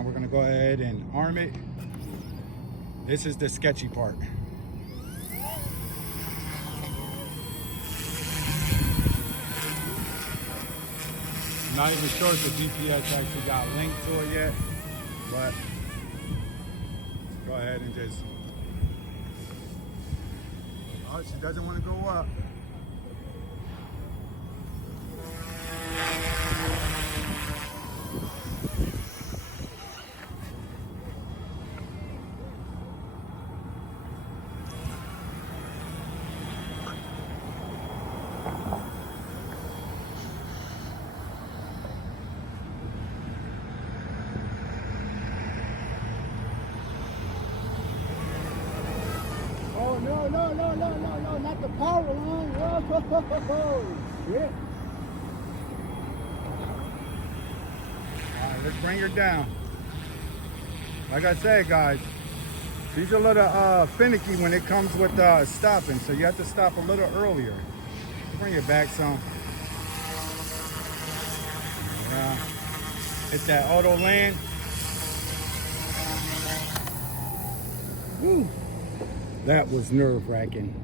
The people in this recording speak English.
Now we're gonna go ahead and arm it. This is the sketchy part. I'm not even sure if the GPS actually got linked to it yet, but go ahead and just, oh, she doesn't want to go up. Oh, no, not the power line. Whoa, shit. All right, let's bring her down. Like I said, guys, she's a little finicky when it comes with stopping, so you have to stop a little earlier. Bring it back some. Yeah. Hit that auto land. Woo. That was nerve-wracking.